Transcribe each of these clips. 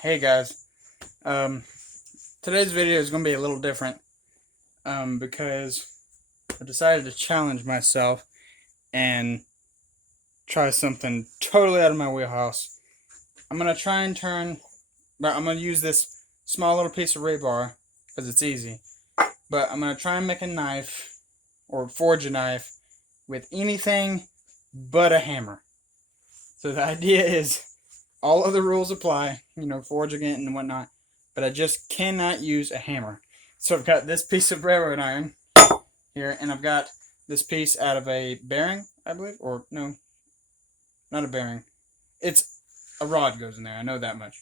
Hey guys, today's video is going to be a little different because I decided to challenge myself and try something totally out of my wheelhouse. I'm going to try and I'm going to use this small little piece of rebar because it's easy, but I'm going to try and make a knife or forge a knife with anything but a hammer. So the idea is all other rules apply, forging it and whatnot, but I just cannot use a hammer. So I've got this piece of railroad iron here, and I've got this piece out of a bearing, I believe, or no, not a bearing. It's a rod goes in there, I know that much.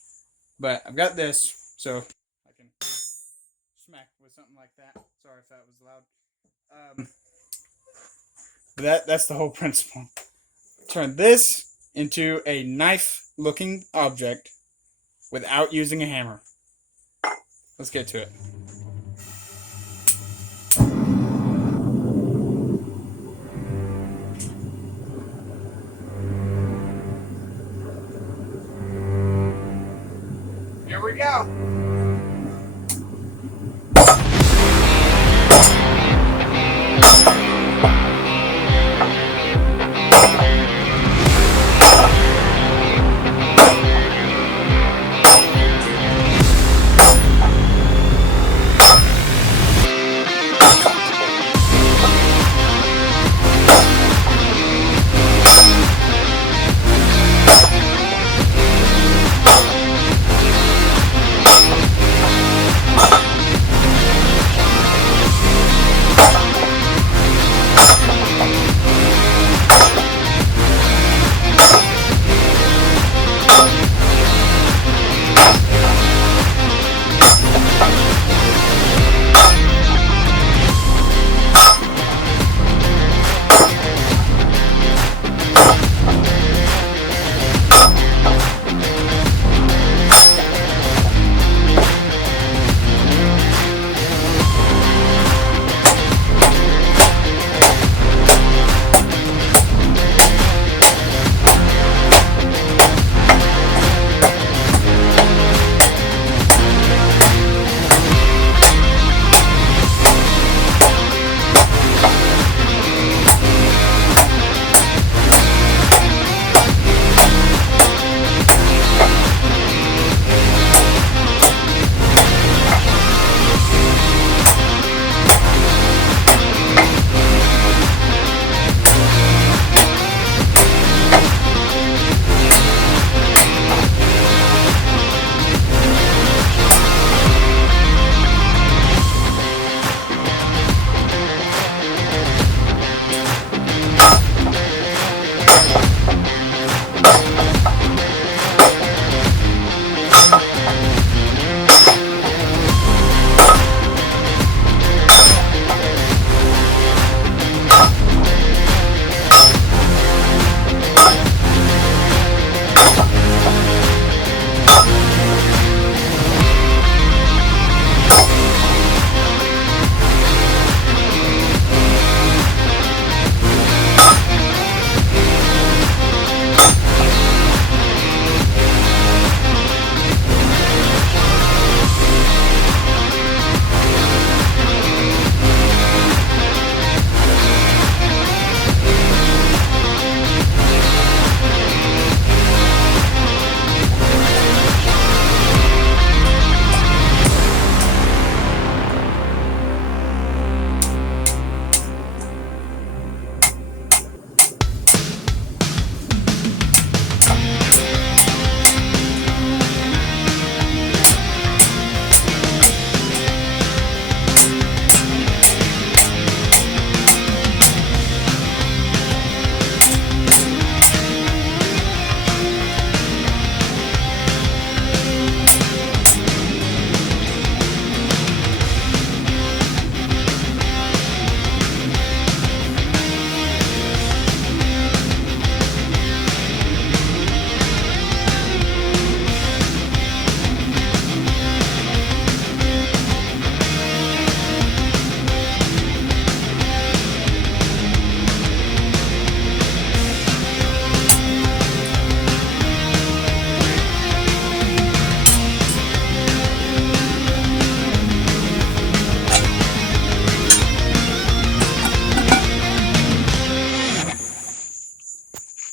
But I've got this, so I can smack with something like that. Sorry if that was loud. But that's the whole principle. Turn this into a knife-looking object without using a hammer. Let's get to it. Here we go.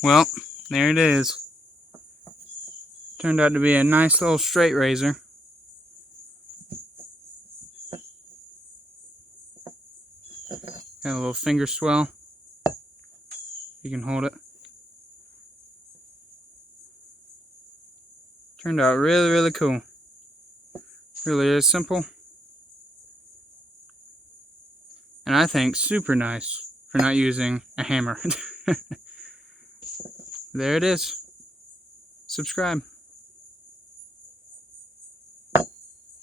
Well, there it is. Turned out to be a nice little straight razor. Got a little finger swell. You can hold it. Turned out really, really cool. Really is simple. And I think super nice for not using a hammer. There it is. Subscribe.